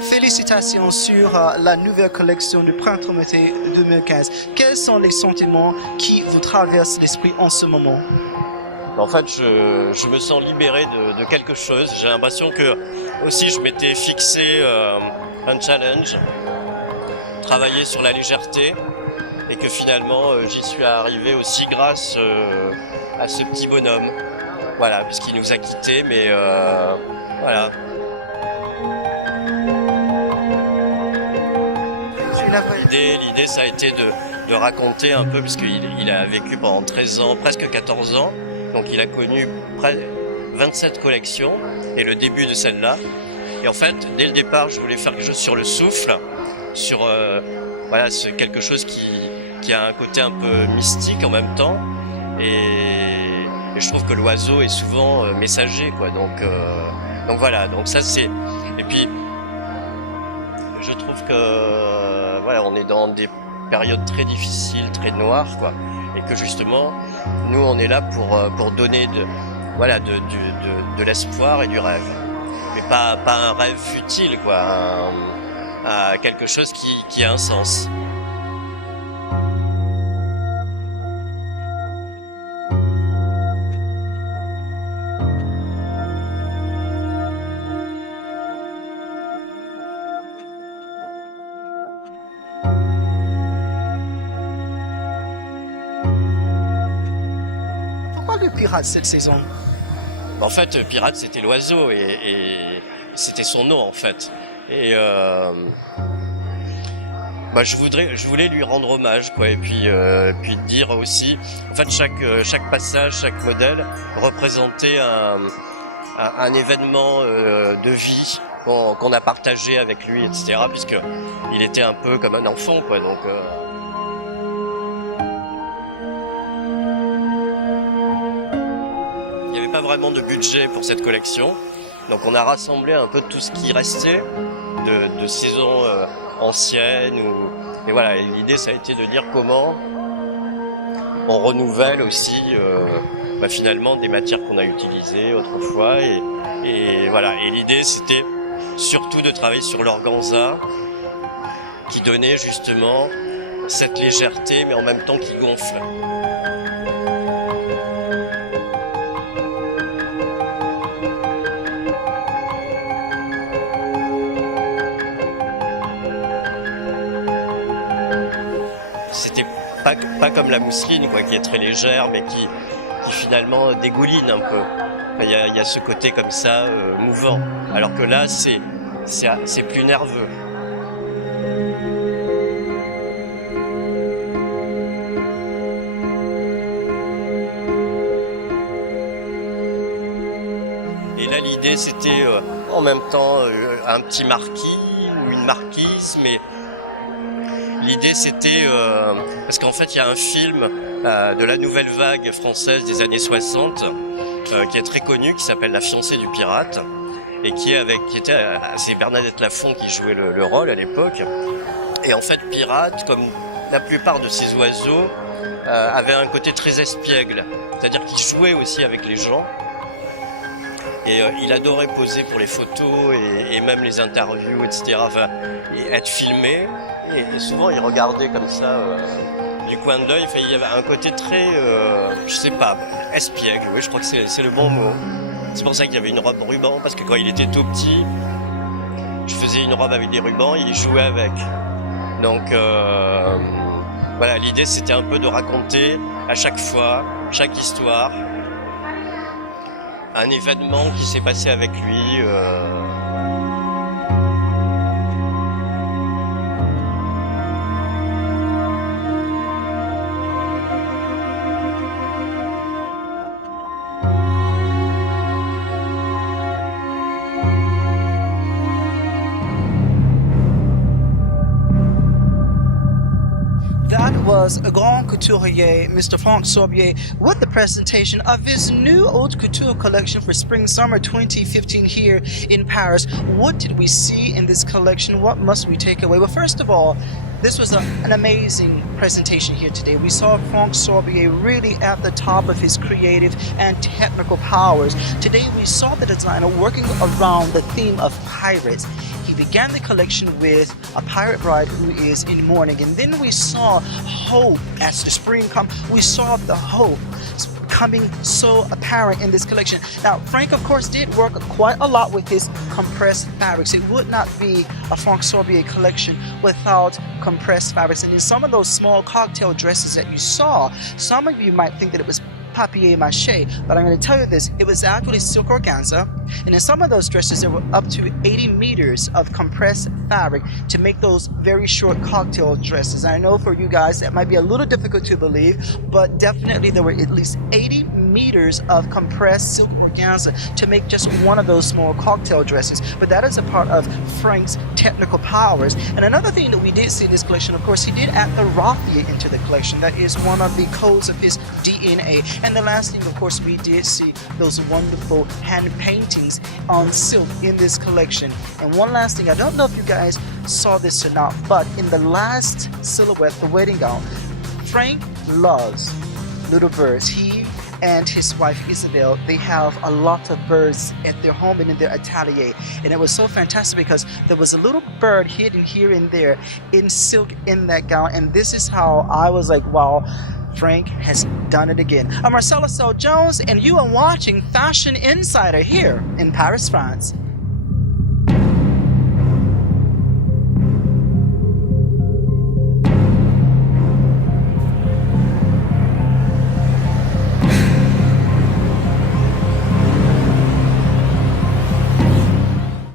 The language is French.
Félicitations sur la nouvelle collection du printemps-été 2015. Quels sont les sentiments qui vous traversent l'esprit en ce moment? En fait, je me sens libéré de quelque chose. J'ai l'impression que aussi je m'étais fixé un challenge, travailler sur la légèreté, et que finalement j'y suis arrivé aussi grâce à ce petit bonhomme. Voilà, puisqu'il nous a quittés, mais voilà. L'idée, ça a été de raconter un peu, puisqu'il a vécu pendant 13 ans, presque 14 ans, donc il a connu 27 collections, et le début de celle-là. Et en fait, dès le départ, je voulais faire quelque chose sur le souffle, sur voilà, c'est quelque chose qui a un côté un peu mystique en même temps, et je trouve que l'oiseau est souvent messager, quoi. Donc voilà, donc ça c'est. Et puis, je trouve que voilà, on est dans des périodes très difficiles, très noires, quoi, et que justement, nous, on est là pour donner de l'espoir et du rêve, mais pas un rêve futile, quoi, quelque chose qui a un sens. Le pirate cette saison? En fait, pirate c'était l'oiseau et c'était son nom en fait. Et je voulais lui rendre hommage, quoi, et puis dire aussi, en fait chaque passage, chaque modèle représentait un événement de vie qu'on a partagé avec lui, etc. Puisque il était un peu comme un enfant, quoi, donc. Pas vraiment de budget pour cette collection, donc on a rassemblé un peu tout ce qui restait de saisons anciennes, et voilà, et l'idée ça a été de dire comment on renouvelle aussi finalement des matières qu'on a utilisées autrefois, et voilà, et l'idée c'était surtout de travailler sur l'organza qui donnait justement cette légèreté mais en même temps qui gonfle. Pas comme la mousseline, quoi, qui est très légère, mais qui finalement dégouline un peu. Il y a ce côté comme ça, mouvant. Alors que là, c'est plus nerveux. Et là, l'idée, c'était en même temps un petit marquis ou une marquise, mais l'idée c'était, parce qu'en fait il y a un film de la nouvelle vague française des années 60 qui est très connu, qui s'appelle La fiancée du pirate, et c'est Bernadette Lafont qui jouait le rôle à l'époque. Et en fait Pirate, comme la plupart de ces oiseaux, avait un côté très espiègle, c'est-à-dire qu'il jouait aussi avec les gens. Et il adorait poser pour les photos et même les interviews, etc. Enfin, et être filmé. Et souvent, il regardait comme ça du coin de l'œil. Enfin, il y avait un côté très, je sais pas, espiègle. Oui, je crois que c'est le bon mot. C'est pour ça qu'il y avait une robe ruban, parce que quand il était tout petit, je faisais une robe avec des rubans, il jouait avec. Donc, voilà, l'idée, c'était un peu de raconter à chaque fois, chaque histoire, un événement qui s'est passé avec lui. was a grand couturier, Mr. Franck Sorbier, with the presentation of his new haute couture collection for spring-summer 2015 here in Paris. What did we see in this collection? What must we take away? Well, first of all, this was an amazing presentation here today. We saw Franck Sorbier really at the top of his creative and technical powers. Today we saw the designer working around the theme of pirates. He began the collection with a pirate bride who is in mourning, and then we saw hope as the spring comes. We saw the hope coming so apparent in this collection. Now, Frank, of course, did work quite a lot with his compressed fabrics. It would not be a Franck Sorbier collection without compressed fabrics. And in some of those small cocktail dresses that you saw, some of you might think that it was papier-mâché, but I'm going to tell you this, it was actually silk organza, and in some of those dresses there were up to 80 meters of compressed fabric to make those very short cocktail dresses. I know for you guys that might be a little difficult to believe, but definitely there were at least 80 meters of compressed silk organza to make just one of those small cocktail dresses. But that is a part of Frank's technical powers. And another thing that we did see in this collection, of course, he did add the raffia into the collection. That is one of the codes of his DNA. And the last thing, of course, we did see those wonderful hand paintings on silk in this collection. And one last thing, I don't know if you guys saw this or not, but in the last silhouette, the wedding gown, Frank loves little birds. He and his wife Isabel, they have a lot of birds at their home and in their atelier, and it was so fantastic because there was a little bird hidden here and there in silk in that gown, and this is how I was like, wow, Frank has done it again. I'm Marcella Sell Jones, and you are watching Fashion Insider here in Paris, France.